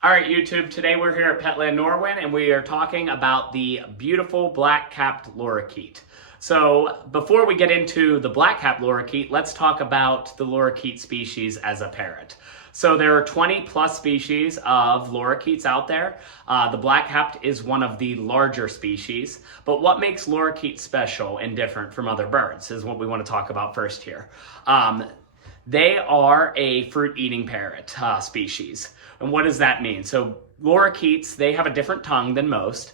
All right, YouTube, today we're here at Petland Norwin and we are talking about the beautiful Black Capped Lorikeet. So before we get into the Black Capped Lorikeet, let's talk about the lorikeet species as a parent. So there are 20 plus species of lorikeets out there. The Black Capped is one of the larger species, but what makes lorikeet special and different from other birds is what we want to talk about first here. They are a fruit-eating parrot species. And what does that mean? So lorikeets, they have a different tongue than most.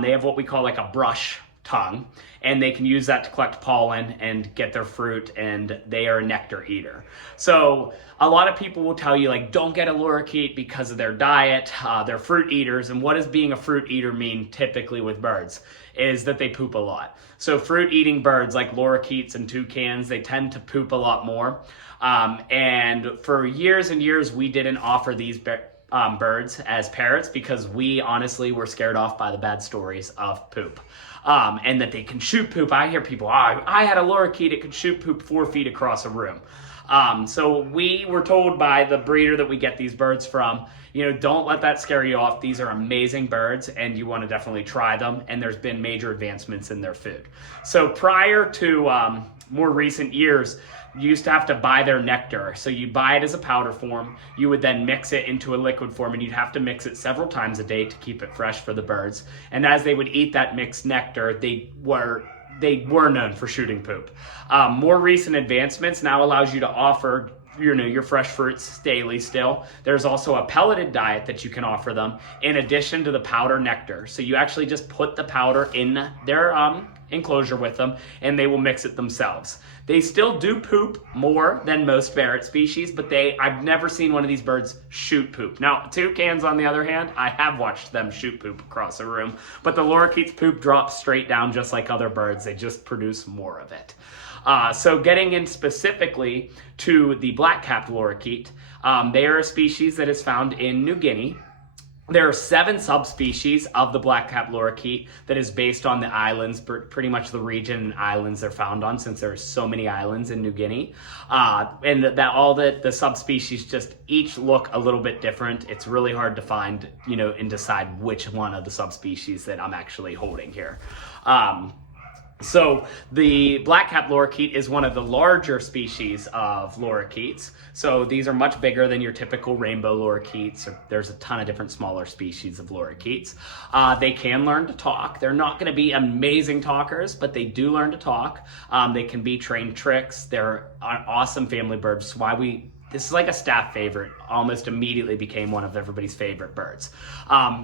They have what we call like a brush tongue, and they can use that to collect pollen and get their fruit, and they are a nectar eater. So a lot of people will tell you, like, don't get a lorikeet because of their diet. They're fruit eaters. And what does being a fruit eater mean typically with birds? Is that they poop a lot. So fruit eating birds like lorikeets and toucans, they tend to poop a lot more. And for years and years, we didn't offer these birds as parrots because we honestly were scared off by the bad stories of poop. And that they can shoot poop. I hear people, I had a lorikeet, it could shoot poop 4 feet across a room. So we were told by the breeder that we get these birds from, don't let that scare you off. These are amazing birds and you want to definitely try them. And there's been major advancements in their food. So prior to more recent years, you used to have to buy their nectar. So you buy it as a powder form. You would then mix it into a liquid form, and you'd have to mix it several times a day to keep it fresh for the birds. And as they would eat that mixed nectar, they were known for shooting poop. More recent advancements now allows you to offer your fresh fruits daily still. There's also a pelleted diet that you can offer them in addition to the powder nectar. So you actually just put the powder in their enclosure with them and they will mix it themselves. They still do poop more than most ferret species, but I've never seen one of these birds shoot poop. Now, toucans, on the other hand, I have watched them shoot poop across a room, but the lorikeet's poop drops straight down just like other birds. They just produce more of it. So getting in specifically to the Black Capped Lorikeet, they are a species that is found in New Guinea. There are 7 subspecies of the Black Capped Lorikeet that is based on the islands, pretty much the region and islands they're found on, since there are so many islands in New Guinea. And that all the subspecies just each look a little bit different. It's really hard to find, and decide which one of the subspecies that I'm actually holding here. So the Black Capped Lorikeet is one of the larger species of lorikeets. So these are much bigger than your typical rainbow lorikeets. There's a ton of different smaller species of lorikeets. They can learn to talk. They're not going to be amazing talkers, but they do learn to talk. They can be trained tricks. They're an awesome family bird. This is like a staff favorite, almost immediately became one of everybody's favorite birds.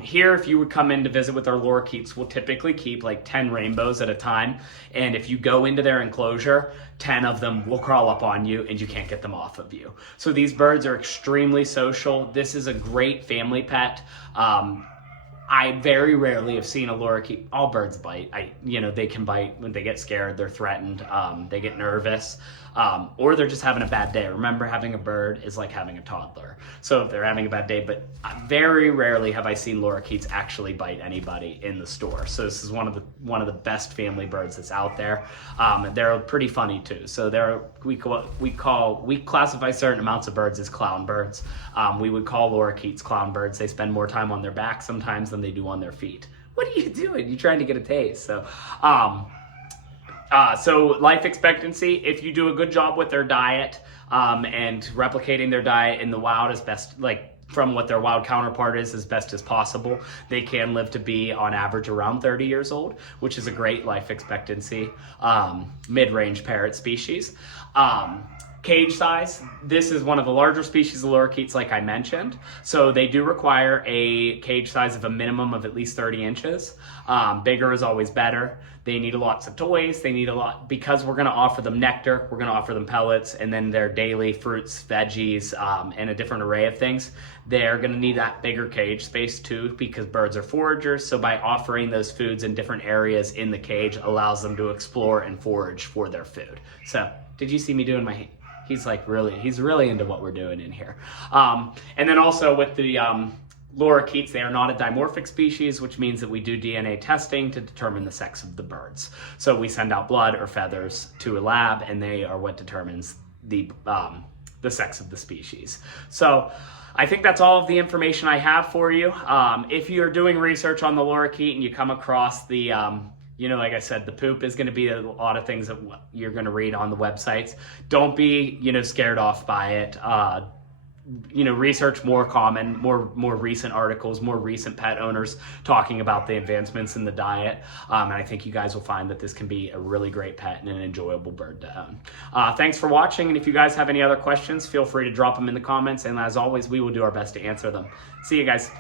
Here, if you would come in to visit with our lorikeets, we'll typically keep like 10 rainbows at a time. And if you go into their enclosure, 10 of them will crawl up on you and you can't get them off of you. So these birds are extremely social. This is a great family pet. I very rarely have seen a lorikeet. All birds bite. They can bite when they get scared, they're threatened, they get nervous, or they're just having a bad day. Remember, having a bird is like having a toddler. So if they're having a bad day, but very rarely have I seen lorikeets actually bite anybody in the store. So this is one of the best family birds that's out there. They're pretty funny too. So we classify certain amounts of birds as clown birds. We would call lorikeets clown birds. They spend more time on their back sometimes than they do on their feet. What are you doing? You're trying to get a taste. So life expectancy, if you do a good job with their diet and replicating their diet in the wild as best, from what their wild counterpart is as best as possible, they can live to be on average around 30 years old, which is a great life expectancy, mid-range parrot species. Cage size, this is one of the larger species of lorikeets, like I mentioned. So they do require a cage size of a minimum of at least 30 inches. Bigger is always better. They need lots of toys. They need a lot, because we're going to offer them nectar, we're going to offer them pellets, and then their daily fruits, veggies, and a different array of things. They're going to need that bigger cage space too, because birds are foragers. So by offering those foods in different areas in the cage allows them to explore and forage for their food. So did you see me doing my... He's really into what we're doing in here. And then also with the lorikeets, they are not a dimorphic species, which means that we do DNA testing to determine the sex of the birds. So we send out blood or feathers to a lab, and they are what determines the sex of the species. So I think that's all of the information I have for you. If you're doing research on the lorikeet and you come across the, like I said, the poop is going to be a lot of things that you're going to read on the websites. Don't be, scared off by it. Research more common, more recent articles, more recent pet owners talking about the advancements in the diet. And I think you guys will find that this can be a really great pet and an enjoyable bird to own. Thanks for watching. And if you guys have any other questions, feel free to drop them in the comments. And as always, we will do our best to answer them. See you guys.